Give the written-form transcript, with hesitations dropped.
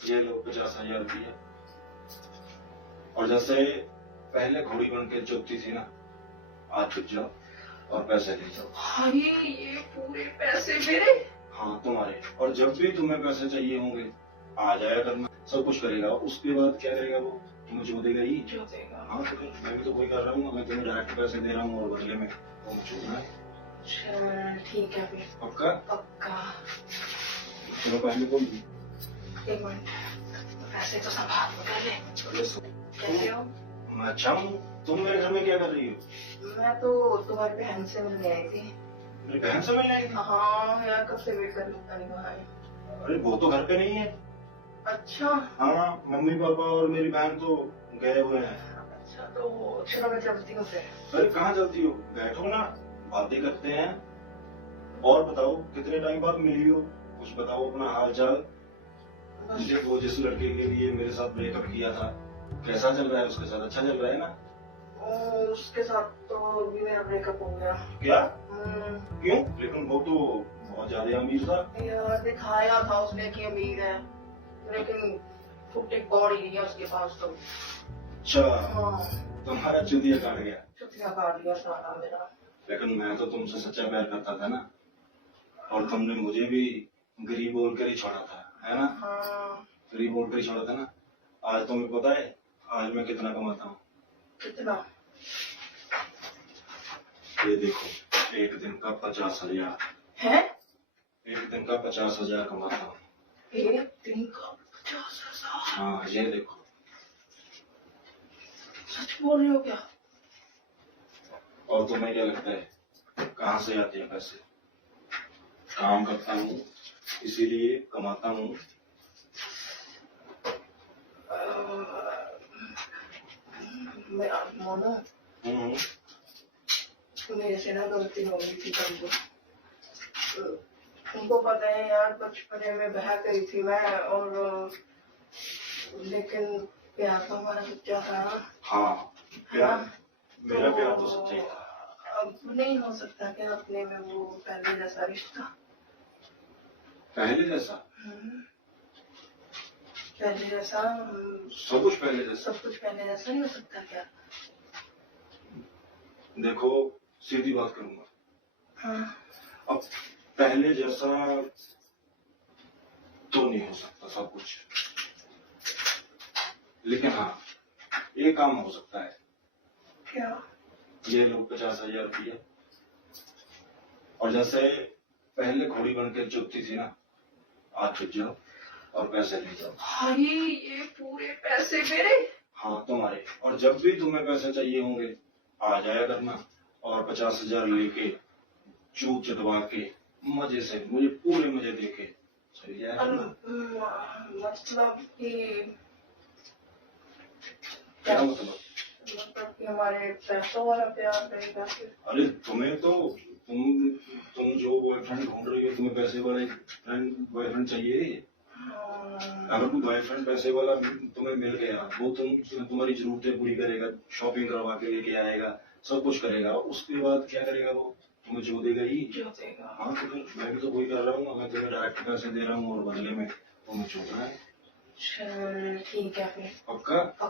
ये लो 50,000 रुपये। और जैसे पहले घोड़ी बन के चुपती थी ना, आज छुप जाओ और पैसे ले जाओ। भाई ये पूरे पैसे मेरे? हाँ तुम्हारे। और जब भी तुम्हें पैसे चाहिए होंगे आ जाया करना, सब कुछ करेगा। उसके बाद क्या करेगा वो? तुम्हें जो देगा ही। जो देगा। हाँ तो फिर मैं भी तो वही कर रहा हूँ, मैं तुम्हें डायरेक्ट पैसे दे रहा हूँ और बदले में तुम छूटना है। चल ठीक है फिर। पक्का? पक्का। चलो पहले बोल। एक मिनट, पैसे तो संभाल लो पहले। कैसे हो? मैं अच्छा हूँ। तुम मेरे घर में क्या कर रही हो? मैं तो तुम्हारी बहन से मिलने आई थी। मेरी बहन से मिलने आई थी? हाँ यार, कब से वेट कर लूँ, पता नहीं कहाँ है। अरे वो तो घर पे नहीं है। अच्छा। हाँ मम्मी पापा और मेरी बहन तो गए हुए हैं। अच्छा तो चलो मैं चलती हूँ फिर। अरे कहाँ चलती हो? बैठो ना, बातें करते हैं। और बताओ कितने टाइम बाद मिली हो, कुछ बताओ अपना हाल चाल। वो जिस लड़के के लिए मेरे साथ ब्रेकअप किया था, कैसा चल रहा है उसके साथ? अच्छा चल रहा है ना? उसके साथ तो भी मेरा ब्रेकअप हो गया। क्या? क्यों? लेकिन वो तो बहुत ज्यादा अमीर था। यार दिखाया था उसने कि अमीर है, लेकिन फुटे बॉडी नहीं है उसके पास तो। अच्छा। हाँ। तुम्हारा चुतिया काट गया। चुतिया काट दिया सारा मेरा। लेकिन मैं तो तुमसे सच्चा प्यार करता था ना, और तुमने मुझे भी गरीब बोल कर ही छोड़ा था, है ना? हाँ। गरीब बोल कर ही छोड़ा था ना। आज तुम्हें पता है आज मैं कितना कमाता हूँ? कितना? ये देखो, एक दिन का 50,000 है। एक दिन का 50,000 कमाता हूँ। एक दिन का 50,000? हाँ ये देखो। सच बोल रहे हो क्या? और तुम्हें क्या लगता है कहाँ से आते हैं पैसे? काम करता हूँ, इसीलिए कमाता हूँ। मेरा मोनो, मेरे से ना गलती हो गई थी कल। तुमको पता है यार, बचपने में बह गई थी मैं, और लेकिन प्यार तो हमारा सच्चा था ना। हाँ प्यार, मेरा प्यार तो सच्चा ही था। अब नहीं हो सकता क्या अपने में वो पहले जैसा रिश्ता? पहले जैसा? पहले जैसा सब कुछ पहले जैसा? सब कुछ पहले जैसा नहीं हो सकता क्या? देखो सीधी बात करूंगा। हाँ। अब पहले जैसा तो नहीं हो सकता सब कुछ, लेकिन हाँ एक काम हो सकता है। क्या? ये लो 50,000 रुपये। और जैसे पहले घोड़ी बन के चुपती थी ना, आज छुप जाओ और पैसे ले जाओ। भाई ये पूरे पैसे मेरे? हाँ तुम्हारे। और जब भी तुम्हें पैसे चाहिए होंगे आ जाया करना, और 50,000 लेके चूप चटवा के मजे से मुझे पूरे मजे देके चली जाया करना। मतलब कि क्या मतलब? मतलब कि हमारे पैसों वाला प्यार रहेगा फिर? अरे तुम्हें तो तुम जो बॉयफ्रेंड ढूंढ रही हो, तुम्हें पैसे वाले बॉयफ्रेंड चाहिए। अगर कोई बॉयफ्रेंड पैसे वाला तुम्हें मिल गया, वो तुम्हारी जरूरतें पूरी करेगा, शॉपिंग करवा के लेके आएगा, सब कुछ करेगा, उसके बाद क्या करेगा वो? तुम्हें जो देगा ही। जो देगा। हाँ तो फिर मैं भी तो वही कर रहा हूँ, मैं तुम्हें डायरेक्ट पैसे दे रहा हूँ और बदले में तुम्हें छूटना है। चल ठीक है फिर। पक्का?